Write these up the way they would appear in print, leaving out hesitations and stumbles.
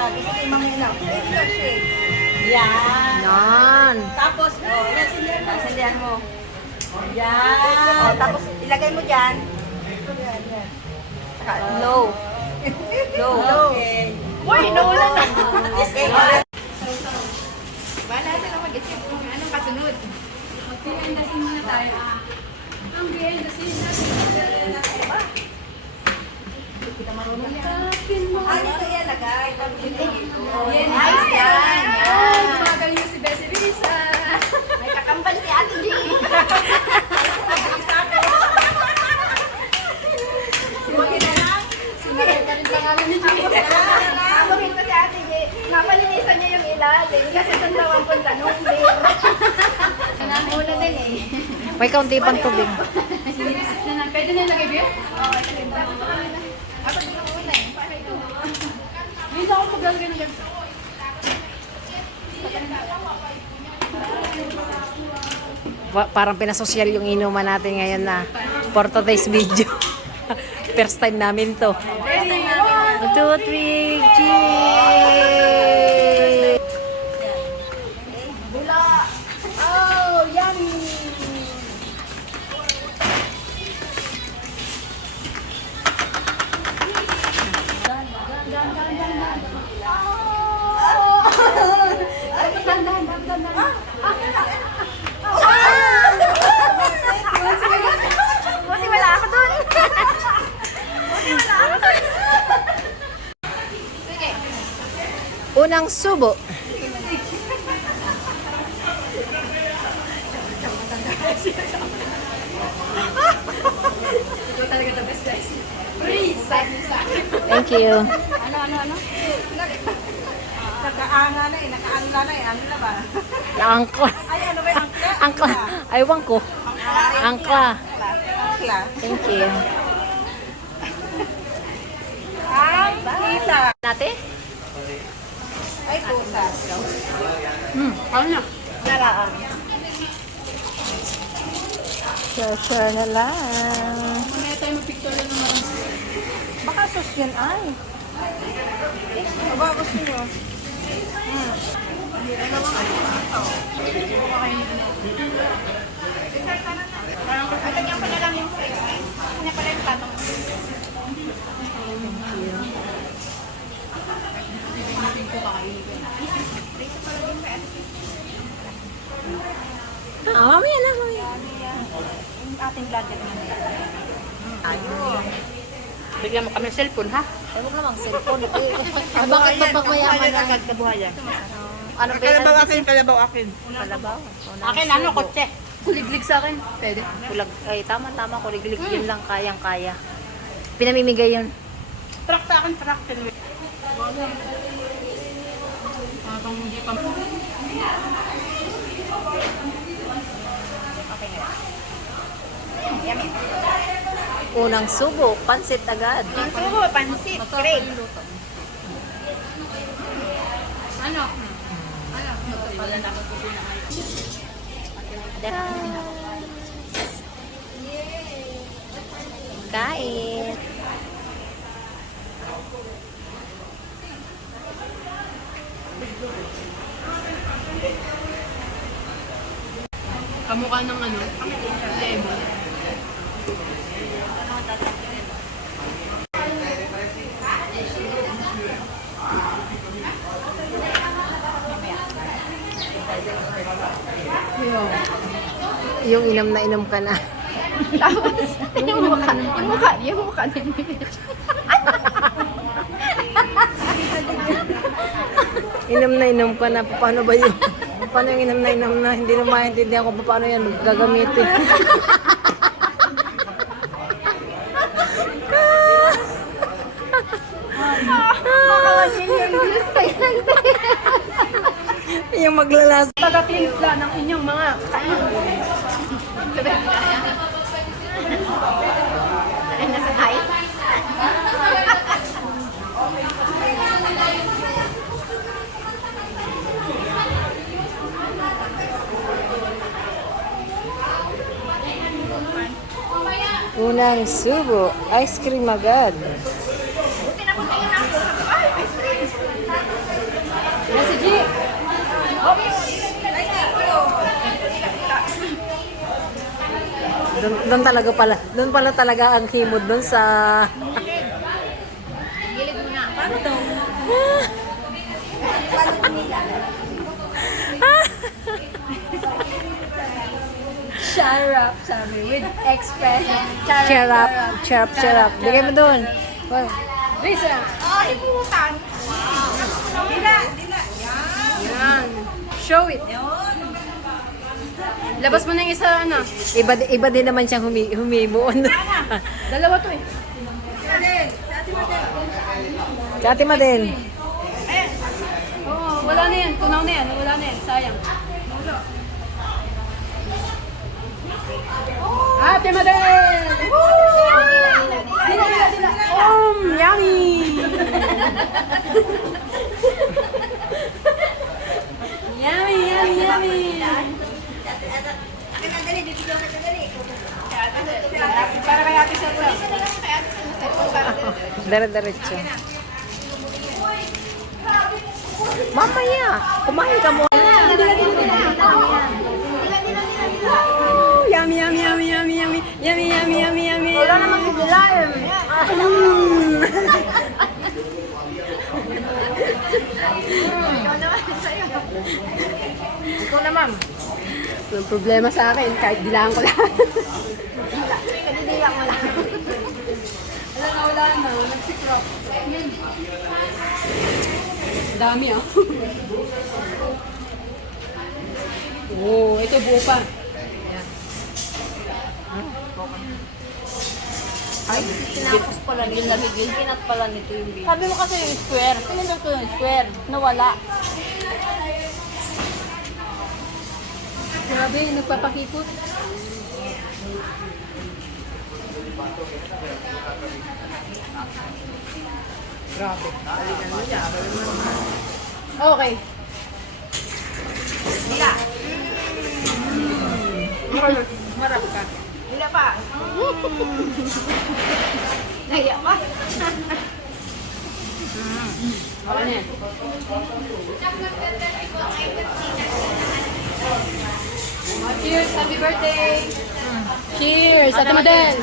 Sige, mamaya na. Shake. Yan. Yan. Tapos, sindihan mo. Yan. Tapos, ilagay mo dyan. Yan. Saka, low. Low. Okay. Uy, nawala na. Okay. Bahala na lang mag-isip kung anong kasunod. Mag-behind the scene muna tayo. Ang behind the scene natin. Kita marunong yan. Dito yan, lagay. Yan, nice yan. Yan. Magaling si Bessie Risa. May kakambal si Ate G. Sinagay pa rin pangalan ni G. Abuhin ko si Ate G. Napalinisan niya yung ilalim. Kasi sandawan ko tanong din. Mula din eh. May kaunti pang tubig. Pwede na ilagay ba? Oo, ilagay ba? Dapat din ako una eh. Para ito. Hindi ako maglalagay ng ganito. Parang pinasosyal yung inuman natin ngayon na for today's video. First time namin to. 1, 2, 3, cheers! Bula! Oh, yummy! Buti wala ako dun. Buti wala ako dun. Sige. Unang subo. Ikaw talaga the best, guys. Freeze! Thank you. Ano? Nakaanga na eh. Nakaangla na eh. Ano na ba? Angkla. Ay, ano ba yung angkla? Angkla. Aywan ko. Angkla. Angkla. Thank you. Angkla. Nate? Ay, pusa. Ano na? Naraan. Share na lang. Mamaya tayo mag-picture lang naman. Baka sus yun ay. Aba, gusto nyo. Ay, lagyan ko na lang yung face. Kanya pala yung tatong. Mamaya na, mamaya. Yung ating vlogger na. Ayun. Bigyan mo kami ng cellphone, ha? Ay, huwag namang cellphone. Bakit ba pag mayaman na? Kabuhayan. Ano ba Kalabaw yan? akin, kalabaw akin. Kalabaw. Akin, ano, kotse. Kuliglig sa akin. Pwede. Kulag, ay, tama, kuliglig. Yun lang, kayang-kaya. Pinamimigay yun. Truck sa akin, truck. Habang hindi pa. Unang subo, pansit agad. Ang subo, pansit, crepe. Ano? Wala na ako Kain. Kamukha ng ano? Lemon. Yung inom na inom ka na. Tapos, yung mukha din. Inom na inom ka na. Paano ba yun? Paano yung inom na inom na? Hindi na maintindihan ko paano yan gagamitin. Makawagin yung Diyos kayo. Yung maglalas. Taga-timpla ng inyong mga ay, nasa height? Unang subo, ice cream agad. Buti na kung tingin ako. Ay, ice cream. Yan si G. Doon pala talaga ang himod doon sa... Gilid mo na. Paano to? Charap, sabi. With expression. Cheer up, cheer up, cheer up. Bigay mo doon. Well, Lisa. Ay, putan. Dila, dila. Yan. Show it. Labas mo na yung isa, ano. iba din naman siyang humimoon. Dalawa to eh. Si Ate Madel. Oo, wala na yan. Tunaw na yan. Wala na yan. Sayang. Ate Madel! Dila. Yummy! Yummy. Para kay Ate Sandra. Dire-diretso. Mamaya, kumain ka muna. Oh, yummy. Wala namang dilaim. Ikaw na, ma'am. Walang problema sa akin, kahit dilaan ko lang. Kadidila mo lang. Wala na. Nagsikrop. Dami, oh. Oh, ito buo pa. Ay, tinapos pala nito. Ginat pala nito yung video. Sabi mo kasi yung square. Pinindot ko yung square. Nawala. Grabe, nagpapakipot. Grabe. Okay. Dila. Marap ka. Dila pa. Naya pa. Okay na yan. Cheers! Happy birthday! Cheers! Ate Madel!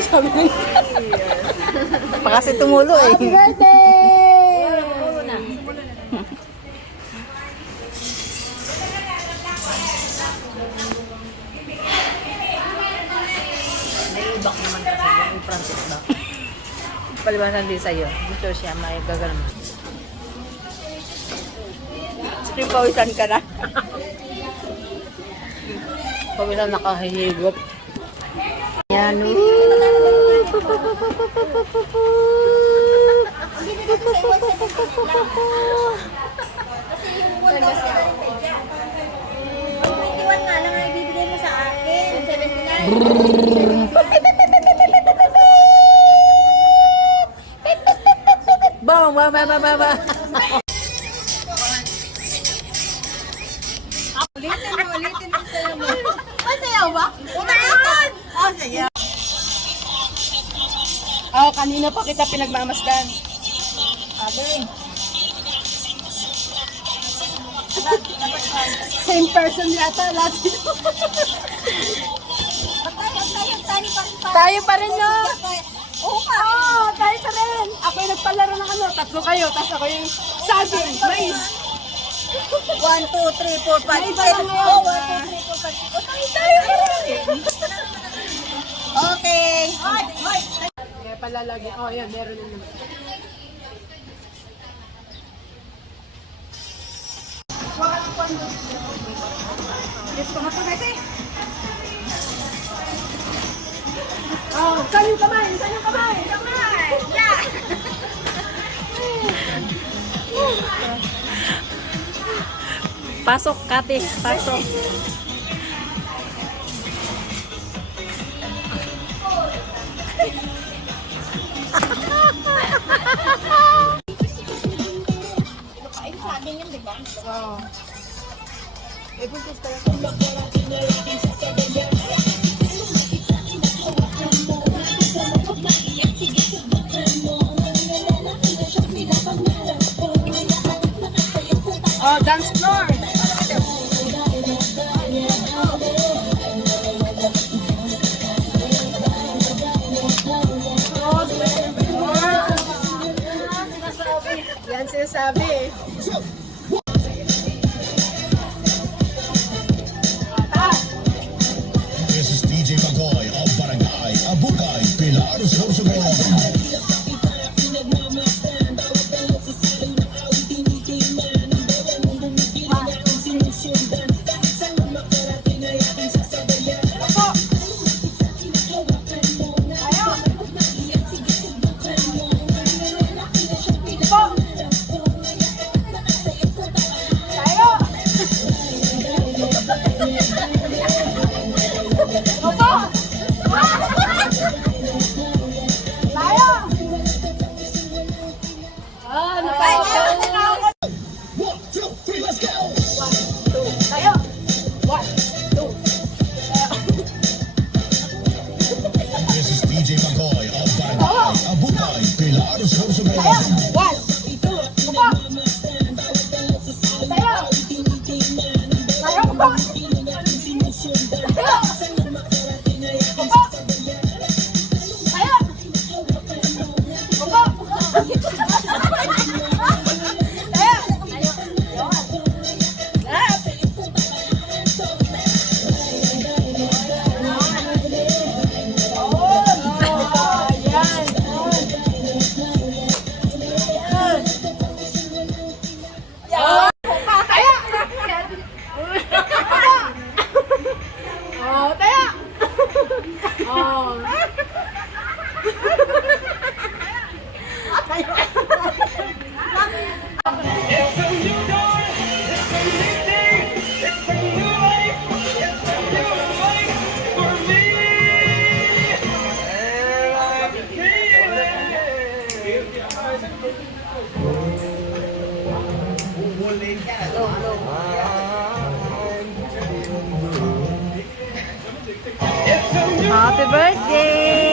Sabi ko Pa kasi tumulo eh. Happy birthday! Naibak naman kasi yung Francis ba? Palibasan din sa'yo. Gusto siya, may gagawin. Pawisan ka na. Pawisan nakahihigop. Yan. Iwan nga lang ang ibibigay mo sa akin. 79. Ba. Ulitin mo sayo mo. Masayaw ba? Umayon! Oh, sayaw. Oh, kanina pa kita pinagmamasdan. Sabi. Same person yata lahat dito. Tayo pa rin, no? Oo ka. Oo, tayo pa rin. Ako yung nagpalaro ng ano, tatlo kayo, tapos ako yung saging, mais. 1, 2, 3, 4, 5, 6, 7. Iba lang yun. Oh, 1, 2, 3, 4, 5, 6. Oh, tayo pa rin. Okay. Kaya pala lagi, oh yan, meron na naman. Oh, saan yung kamay? Saan yung kamay? Kamay. Yeah. Pasok, Kate. Pasok. Ay, sa akin yun, di ba? Oo. Eh, puntos tayo. sinasabi eh. This is DJ Magoy of Barangay Abukay, Pilar, Sorsogon. One, two, three, let's go! This is DJ Magoy of Barangay Abukay, Pilar, Sorsogon. Happy birthday!